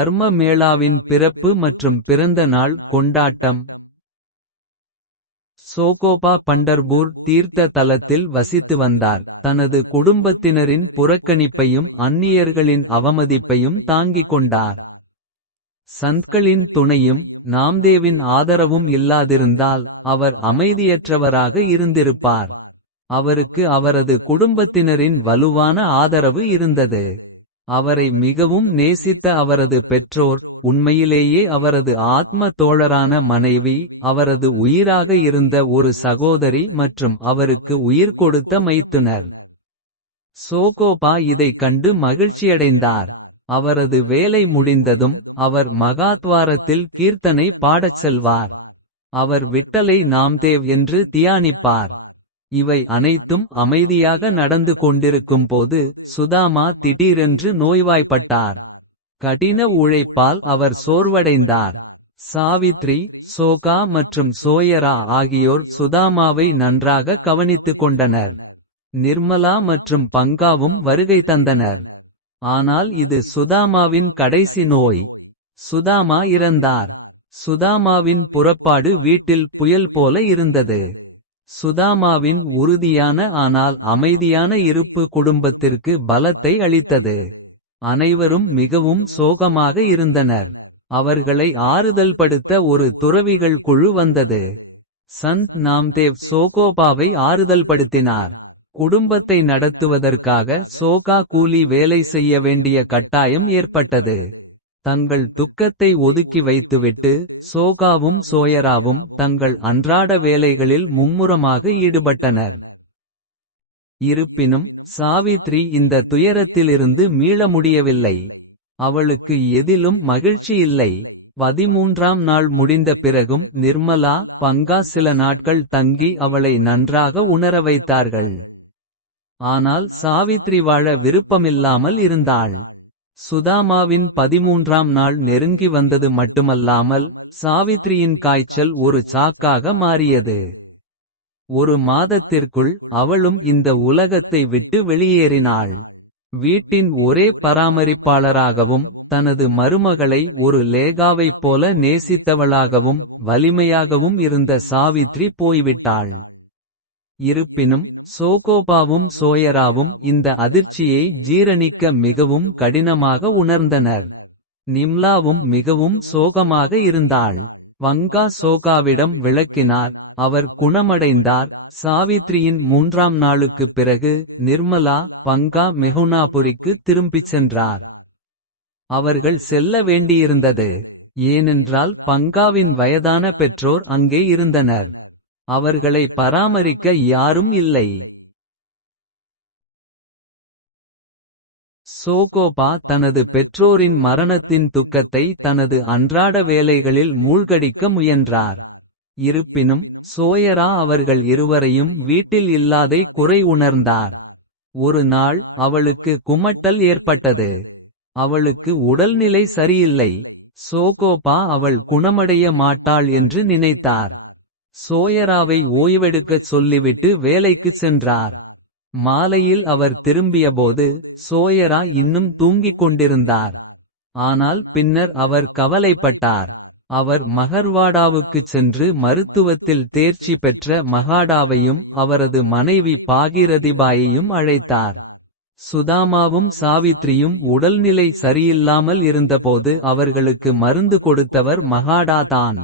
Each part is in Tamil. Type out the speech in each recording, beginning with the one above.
கர்ம மேளாவின் பிறப்பு மற்றும் பிறந்த நாள் கொண்டாட்டம். சோகோபா பண்டர்பூர் தீர்த்த தலத்தில் வசித்து வந்தார். தனது குடும்பத்தினரின் புறக்கணிப்பையும் அந்நியர்களின் அவமதிப்பையும் தாங்கிக் கொண்டார். சந்த்களின் துணையும் நாம்தேவின் ஆதரவும் இல்லாதிருந்தால் அவர் அமைதியற்றவராக இருந்திருப்பார். அவருக்கு அவரது குடும்பத்தினரின் வலுவான ஆதரவு இருந்தது. அவரை மிகவும் நேசித்த அவரது பெற்றோர் உண்மையிலேயே அவரது ஆத்ம தோழரான மனைவி அவரது உயிராக இருந்த ஒரு சகோதரி மற்றும் அவருக்கு உயிர் கொடுத்த மைத்துனர். சோகோபா இதைக் கண்டு மகிழ்ச்சியடைந்தார். அவரது வேலை முடிந்ததும் அவர் மகாத்வாரத்தில் கீர்த்தனை பாடச் செல்வார். அவர் விட்டலை நாம்தேவ் என்று தியானிப்பார். இவை அனைத்தும் அமைதியாக நடந்து கொண்டிருக்கும் போது சுதாமா திடீரென்று நோய்வாய்ப்பட்டார். கடின உழைப்பால் அவர் சோர்வடைந்தார். சாவித்ரி சோகா மற்றும் சோயரா ஆகியோர் சுதாமாவை நன்றாக கவனித்துக் கொண்டனர். நிர்மலா மற்றும் பங்காவும் வருகை தந்தனர். ஆனால் இது சுதாமாவின் கடைசி நோய். சுதாமா இறந்தார். சுதாமாவின் புறப்பாடு வீட்டில் புயல் போல இருந்தது. சுதாமாவின் உறுதியான ஆனால் அமைதியான இருப்பு குடும்பத்திற்கு பலத்தை அளித்தது. அனைவரும் மிகவும் சோகமாக இருந்தனர். அவர்களை ஆறுதல்படுத்த ஒரு துறவிகள் குழு வந்தது. சந்த் நாம்தேவ் சோகோபாவை ஆறுதல்படுத்தினார் குடும்பத்தை நடத்துவதற்காக சோகா கூலி வேலை செய்ய வேண்டிய கட்டாயம் ஏற்பட்டது. தங்கள் துக்கத்தை ஒதுக்கி வைத்துவிட்டு சோகாவும் சோயராவும் தங்கள் அன்றாட வேலைகளில் மும்முரமாக ஈடுபட்டனர். இருப்பினும் சாவித்ரி இந்த துயரத்திலிருந்து மீள முடியவில்லை. அவளுக்கு எதிலும் மகிழ்ச்சி இல்லை. பதிமூன்றாம் நாள் முடிந்த பிறகும் நிர்மலா பங்கா சில நாட்கள் தங்கி அவளை நன்றாக உணர வைத்தார்கள். ஆனால் சாவித்ரி வாழ விருப்பமில்லாமல் இருந்தாள். சுதாமாவின் பதிமூன்றாம் நாள் நெருங்கி வந்தது மட்டுமல்லாமல் சாவித்ரியின் காய்ச்சல் ஒரு சாக்காக மாறியது. ஒரு மாதத்திற்குள் அவளும் இந்த உலகத்தை விட்டு வெளியேறினாள். வீட்டின் ஒரே பராமரிப்பாளராகவும் தனது மருமகளை ஒரு லேகாவைப் போல நேசித்தவளாகவும் வலிமையாகவும் இருந்த சாவித்ரி போய்விட்டாள். இருப்பினும் சோகோபாவும் சோயராவும் இந்த அதிர்ச்சியை ஜீரணிக்க மிகவும் கடினமாக உணர்ந்தனர். நிம்லாவும் மிகவும் சோகமாக இருந்தாள். வங்கா சோகாவிடம் விளக்கினார். அவர் குணமடைந்தார். சாவித்ரியின் மூன்றாம் நாளுக்குப் பிறகு நிர்மலா பங்கா மெஹுனாபுரிக்கு திரும்பிச் சென்றார். அவர்கள் செல்ல வேண்டியிருந்தது. ஏனென்றால் பங்காவின் வயதான பெற்றோர் அங்கே இருந்தனர். அவர்களை பராமரிக்க யாரும் இல்லை. சோகோபா தனது பெற்றோரின் மரணத்தின் துக்கத்தை தனது அன்றாட வேலைகளில் மூழ்கடிக்க முயன்றார். இருப்பினும் சோயரா அவர்கள் இருவரையும் வீட்டில் இல்லாதை குறை உணர்ந்தார். ஒரு நாள் அவளுக்கு குமட்டல் ஏற்பட்டது. அவளுக்கு உடல்நிலை சரியில்லை. சோகோபா அவள் குணமடைய மாட்டாள் என்று நினைத்தார். சோயராவை ஓய்வெடுக்கச் சொல்லிவிட்டு வேலைக்குச் சென்றார். மாலையில் அவர் திரும்பியபோது சோயரா இன்னும் தூங்கிக் கொண்டிருந்தார். ஆனால் பின்னர் அவர் கவலைப்பட்டார். அவர் மகர்வாடாவுக்குச் சென்று மருத்துவத்தில் தேர்ச்சி பெற்ற மகாடாவையும் அவரது மனைவி பாகிரதிபாயையும் அழைத்தார். சுதாமாவும் சாவித்ரியும் உடல்நிலை சரியில்லாமல் இருந்தபோது அவர்களுக்கு மருந்து கொடுத்தவர் மகாடா தான்.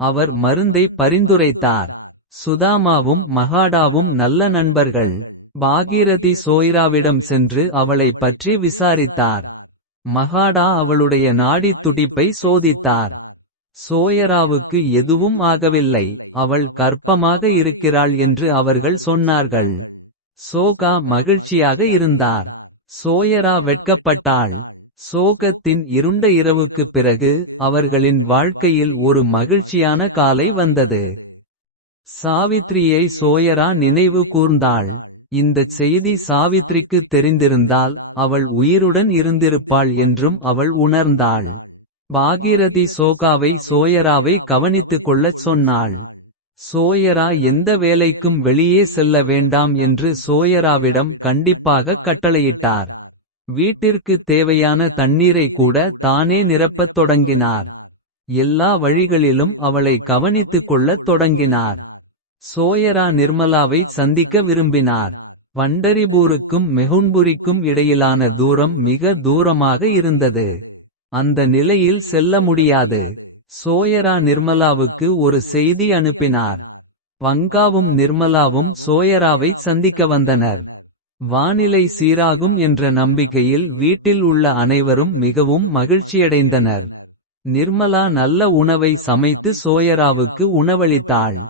அவர் மருந்தை பரிந்துரைத்தார். சுதாமாவும் மகாடாவும் நல்ல நண்பர்கள். பாகீரதி சோய்ராவிடம் சென்று அவளை பற்றி விசாரித்தார். மகாடா அவளுடைய நாடித் துடிப்பை சோதித்தார். சோயராவுக்கு எதுவும் ஆகவில்லை அவள் கற்பமாக இருக்கிறாள் என்று அவர்கள் சொன்னார்கள். சோகா மகிழ்ச்சியாக இருந்தார். சோயரா வெட்கப்பட்டாள். சோகத்தின் இருண்ட இரவுக்குப் பிறகு அவர்களின் வாழ்க்கையில் ஒரு மகிழ்ச்சியான காலை வந்தது. சாவித்ரியை சோயரா நினைவு கூர்ந்தாள். இந்தச் செய்தி சாவித்ரிக்கு தெரிந்திருந்தால் அவள் உயிருடன் இருந்திருப்பாள் என்றும் அவள் உணர்ந்தாள். பாகீரதி சோகாவை சோயராவை கவனித்துக் கொள்ளச் சொன்னாள். சோயரா எந்த வேலைக்கும் வெளியே செல்ல வேண்டாம் என்று சோயராவிடம் கண்டிப்பாகக் கட்டளையிட்டார். வீட்டிற்கு தேவையான தண்ணீரை கூட தானே நிரப்பத் தொடங்கினார். எல்லா வழிகளிலும் அவளை கவனித்துக் கொள்ளத் தொடங்கினார். சோயரா நிர்மலாவை சந்திக்க விரும்பினார். பண்டரிபூருக்கும் மெஹுன்புரிக்கும் இடையிலான தூரம் மிக தூரமாக இருந்தது. அந்த நிலையில் செல்ல முடியாது. சோயரா நிர்மலாவுக்கு ஒரு செய்தி அனுப்பினார். பங்காவும் நிர்மலாவும் சோயராவை சந்திக்க வந்தனர். வானிலை சீராகும் என்ற நம்பிக்கையில் வீட்டில் உள்ள அனைவரும் மிகவும் மகிழ்ச்சியடைந்தனர். நிர்மலா நல்ல உணவை சமைத்து சோயராவுக்கு உணவளித்தாள்.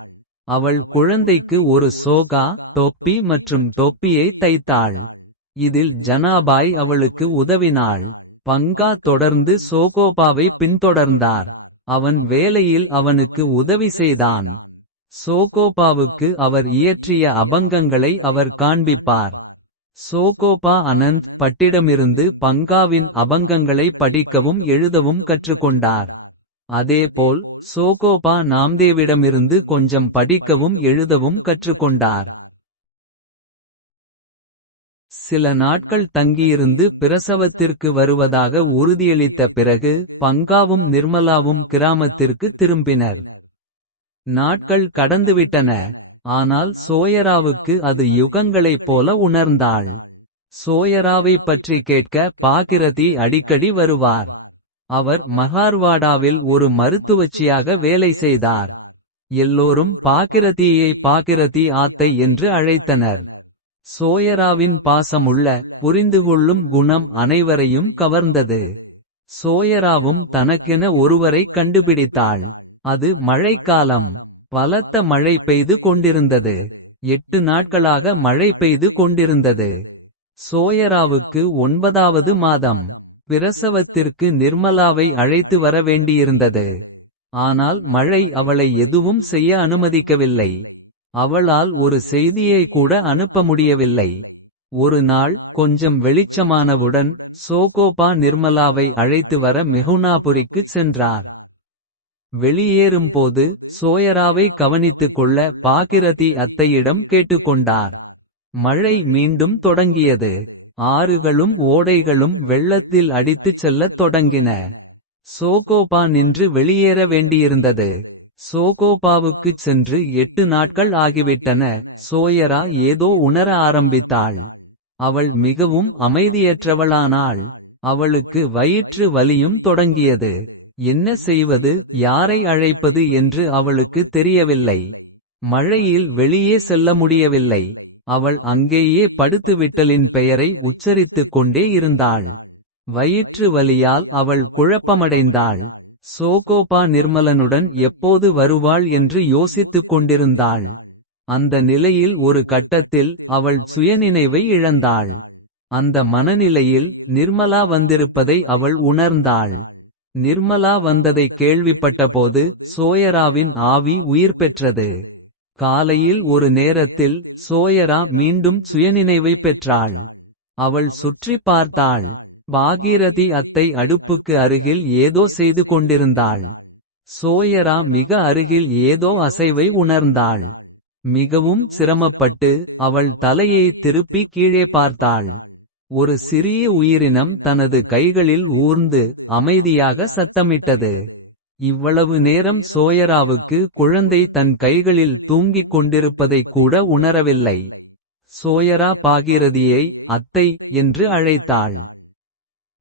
அவள் குழந்தைக்கு ஒரு சோகா தொப்பி மற்றும் தொப்பியை தைத்தாள். இதில் ஜனாபாய் அவளுக்கு உதவினாள். பங்கா தொடர்ந்து சோகோபாவை பின்தொடர்ந்தார். அவன் வேலையில் அவனுக்கு உதவி செய்தான். சோகோபாவுக்கு அவர் இயற்றிய அபங்கங்களை அவர் காண்பிப்பார். சோகோபா அனந்த் பட்டிடமிருந்து பங்காவின் அபங்கங்களை படிக்கவும் எழுதவும் கற்றுக்கொண்டார். அதேபோல் சோகோபா நாம்தேவிடமிருந்து கொஞ்சம் படிக்கவும் எழுதவும் கற்றுக்கொண்டார். சில நாட்கள் தங்கியிருந்து பிரசவத்திற்கு வருவதாக உறுதியளித்த பிறகு பங்காவும் நிர்மலாவும் கிராமத்திற்கு திரும்பினர். நாட்கள் கடந்துவிட்டன. ஆனால் சோயராவுக்கு அது யுகங்களைப் போல உணர்ந்தாள். சோயராவைப் பற்றி கேட்க பாகிரதி அடிக்கடி வருவார். அவர் மகார்வாடாவில் ஒரு மருத்துவச்சியாக வேலை செய்தார். எல்லோரும் பாகிரதியை பாகிரதி ஆத்தை என்று அழைத்தனர். சோயராவின் பாசமுள்ள புரிந்துகொள்ளும் குணம் அனைவரையும் கவர்ந்தது. சோயராவும் தனக்கென ஒருவரை கண்டுபிடித்தாள். அது மழைக்காலம். பலத்த மழை பெய்து கொண்டிருந்தது. எட்டு நாட்களாக மழை பெய்து கொண்டிருந்தது. சோயராவுக்கு ஒன்பதாவது மாதம். பிரசவத்திற்கு நிர்மலாவை அழைத்து வர வேண்டியிருந்தது. ஆனால் மழை அவளை எதுவும் செய்ய அனுமதிக்கவில்லை. அவளால் ஒரு செய்தியை கூட அனுப்ப முடியவில்லை. ஒரு நாள் கொஞ்சம் வெளிச்சமானவுடன் சோகோபா நிர்மலாவை அழைத்து வர மெஹுனாபுரிக்குச் சென்றார். வெளியேறும்போது சோயராவை கவனித்துக் கொள்ள பாகிரதி அத்தையிடம் கேட்டுக்கொண்டார். மழை மீண்டும் தொடங்கியது. ஆறுகளும் ஓடைகளும் வெள்ளத்தில் அடித்துச் செல்லத் தொடங்கின. சோகோபா நின்று வெளியேற வேண்டியிருந்தது. சோகோபாவுக்குச் சென்று எட்டு நாட்கள் ஆகிவிட்டன. சோயரா ஏதோ உணர ஆரம்பித்தாள். அவள் மிகவும் அமைதியற்றவளானாள். அவளுக்கு வயிற்று வலியும் தொடங்கியது. என்ன செய்வது யாரை அழைப்பது என்று அவளுக்கு தெரியவில்லை. மழையில் வெளியே செல்ல முடியவில்லை. அவள் அங்கேயே படுத்துவிட்டலின் பெயரை உச்சரித்துக் கொண்டே இருந்தாள். வயிற்று வலியால் அவள் குழப்பமடைந்தாள். சோகோபா நிர்மலனுடன் எப்போது வருவாள் என்று யோசித்துக் கொண்டிருந்தாள். அந்த நிலையில் ஒரு கட்டத்தில் அவள் சுயநினைவை இழந்தாள். அந்த மனநிலையில் நிர்மலா வந்திருப்பதை அவள் உணர்ந்தாள். நிர்மலா வந்ததை கேள்விப்பட்டபோது சோயராவின் ஆவி உயிர் பெற்றது. காலையில் ஒரு நேரத்தில் சோயரா மீண்டும் சுயநினைவை பெற்றாள். அவள் சுற்றி பார்த்தாள். பாகீரதி அத்தை அடுப்புக்கு அருகில் ஏதோ செய்து கொண்டிருந்தாள். சோயரா மிக அருகில் ஏதோ அசைவை உணர்ந்தாள். மிகவும் சிரமப்பட்டு அவள் தலையை திருப்பி கீழே பார்த்தாள். ஒரு சிறிய உயிரினம் தனது கைகளில் ஊர்ந்து அமைதியாக சத்தமிட்டது. இவ்வளவு நேரம் சோயராவுக்கு குழந்தை தன் கைகளில் தூங்கிக் கொண்டிருப்பதைக் கூட உணரவில்லை. சோயரா பாகீரதியை அத்தை என்று அழைத்தாள்.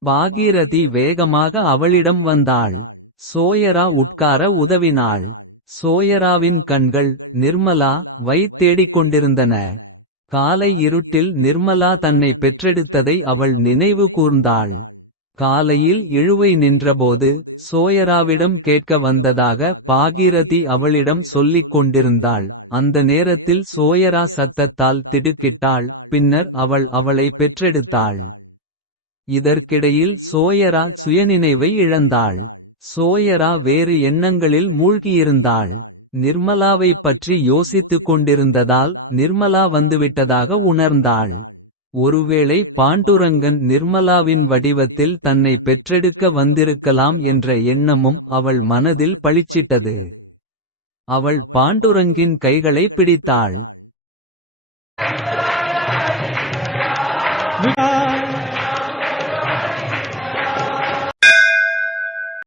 பாகீரதி வேகமாக அவளிடம் வந்தாள். சோயரா உட்கார உதவினாள். சோயராவின் கண்கள் நிர்மலா வை கொண்டிருந்தன. காலை இருட்டில் நிர்மலா தன்னை பெற்றெடுத்ததை அவள் நினைவு கூர்ந்தாள். காலையில் இழுவை நின்றபோது சோயராவிடம் கேட்க வந்ததாக பாகீரதி அவளிடம் சொல்லிக் கொண்டிருந்தாள். அந்த நேரத்தில் சோயரா சத்தத்தால் திடுக்கிட்டாள் பின்னர் அவள் அவளை பெற்றெடுத்தாள். இதற்கிடையில் சோயரா சுயநினைவை இழந்தாள். சோயரா வேறு எண்ணங்களில் மூழ்கியிருந்தாள். நிர்மலாவைப் பற்றி யோசித்துக் கொண்டிருந்ததால் நிர்மலா வந்துவிட்டதாக உணர்ந்தாள். ஒருவேளை பாண்டுரங்கன் நிர்மலாவின் வடிவத்தில் தன்னை பெற்றெடுக்க வந்திருக்கலாம் என்ற எண்ணமும் அவள் மனதில் பளிச்சிட்டது. அவள் பாண்டுரங்கின் கைகளை பிடித்தாள்.